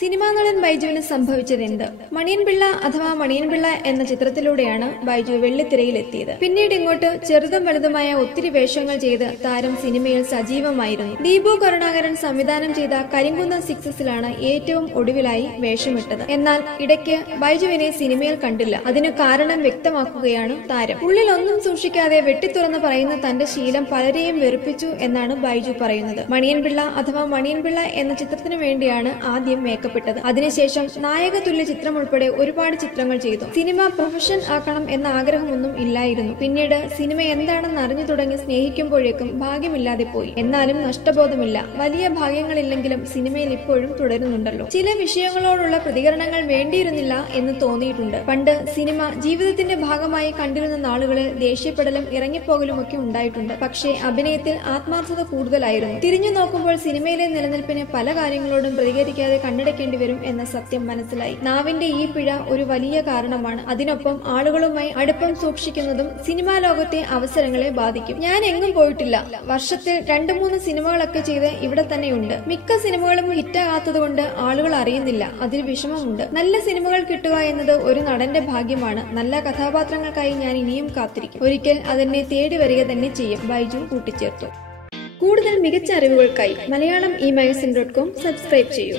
Cinema നടൻ ബൈജുവിന് സംഭവിച്ചതെന്ത്? മണിയൻപിള്ള അഥവാ മണിയൻപിള്ള എന്ന ചിത്രത്തിലൂടെയാണ് ബൈജു വെള്ളിത്തിരയിലെത്തിയത്. പിന്നീട് ഇങ്ങോട്ട് ചെറുതും വലുതുമായ ഒത്തിരി വേഷങ്ങൾ ചെയ്ത് താരം സിനിമയിൽ സജീവമായിരുന്നു. ദീപു കരുണാകരൻ സംവിധാനം ചെയ്ത കരിങ്കുന്ന സിക്സസിലാണ് ഏറ്റവും ഒടുവിലായി വേഷമിട്ടത്. എന്നാൽ ഇടയ്ക്ക് ബൈജുവിനെ സിനിമയിൽ കണ്ടില്ല. അതിനു കാരണം വ്യക്തമാക്കുകയാണ് താരം. ഉള്ളിൽ ഒന്നും സൂക്ഷിക്കാതെ വെട്ടിത്തുറന്ന് പറയുന്ന തന്റെ ശീലം പലരെയും വെറുപ്പിച്ചു എന്നാണ് ബൈജു പറയുന്നത്. മണിയൻപിള്ള അഥവാ മണിയൻപിള്ള എന്ന ചിത്രത്തിനു വേണ്ടിയാണ് ആദ്യം മേക്കപ്പെട്ടത് അതിനുശേഷം നായക തുല്യ ചിത്രം ഉൾപ്പെടെ ഒരുപാട് ചിത്രങ്ങൾ ചെയ്തു. സിനിമ പ്രൊഫഷൻ ആക്കണം എന്ന ആഗ്രഹമൊന്നും ഇല്ലായിരുന്നു. പിന്നീട് സിനിമ എന്താണെന്ന് അറിഞ്ഞു തുടങ്ങി സ്നേഹിക്കുമ്പോഴേക്കും ഭാഗ്യമില്ലാതെ പോയി. എന്നാലും നഷ്ടബോധമില്ല. വലിയ ഭാഗ്യങ്ങളില്ലെങ്കിലും സിനിമയിൽ ഇപ്പോഴും തുടരുന്നുണ്ടല്ലോ. ചില വിഷയങ്ങളോടുള്ള പ്രതികരണങ്ങൾ വേണ്ടിയിരുന്നില്ല എന്ന് തോന്നിയിട്ടുണ്ട്. പണ്ട് സിനിമ ജീവിതത്തിന്റെ ഭാഗമായി കണ്ടിരുന്ന നാളുകളിൽ ദേഷ്യപ്പെടലും ഇറങ്ങിപ്പോകലും ഒക്കെ ഉണ്ടായിട്ടുണ്ട്. പക്ഷേ അഭിനയത്തിൽ ആത്മാർത്ഥത കൂടുതലായിരുന്നു. തിരിഞ്ഞു നോക്കുമ്പോൾ സിനിമയിലെ നിലനിൽപ്പിന് പല കാര്യങ്ങളോടും പ്രതികരിക്കാതെ കണ്ണടയ്ക്കേണ്ടി വരും എന്ന സത്യം മനസ്സിലായി. നാവിന്റെ ഈ പിഴ ഒരു വലിയ കാരണമാണ്. അതിനൊപ്പം ആളുകളുമായി അടുപ്പം സൂക്ഷിക്കുന്നതും സിനിമാ ലോകത്തെ അവസരങ്ങളെ ബാധിക്കും. ഞാൻ എങ്ങും പോയിട്ടില്ല. വർഷത്തിൽ രണ്ടു മൂന്ന് സിനിമകളൊക്കെ ചെയ്ത് ഇവിടെ തന്നെയുണ്ട്. മിക്ക സിനിമകളും ഹിറ്റാകാത്തതുകൊണ്ട് ആളുകൾ അറിയുന്നില്ല. അതിൽ വിഷമമുണ്ട്. നല്ല സിനിമകൾ കിട്ടുക എന്നത് ഒരു നടന്റെ ഭാഗ്യമാണ്. നല്ല കഥാപാത്രങ്ങൾക്കായി ഞാൻ ഇനിയും കാത്തിരിക്കും. ഒരിക്കൽ അതെന്നെ തേടി വരിക തന്നെ ചെയ്യും. ബൈജു കൂട്ടിച്ചേർത്തു. കൂടുതൽ മികച്ച അറിവുകൾക്കായി Malayalam E magazine dot com subscribe ചെയ്യൂ.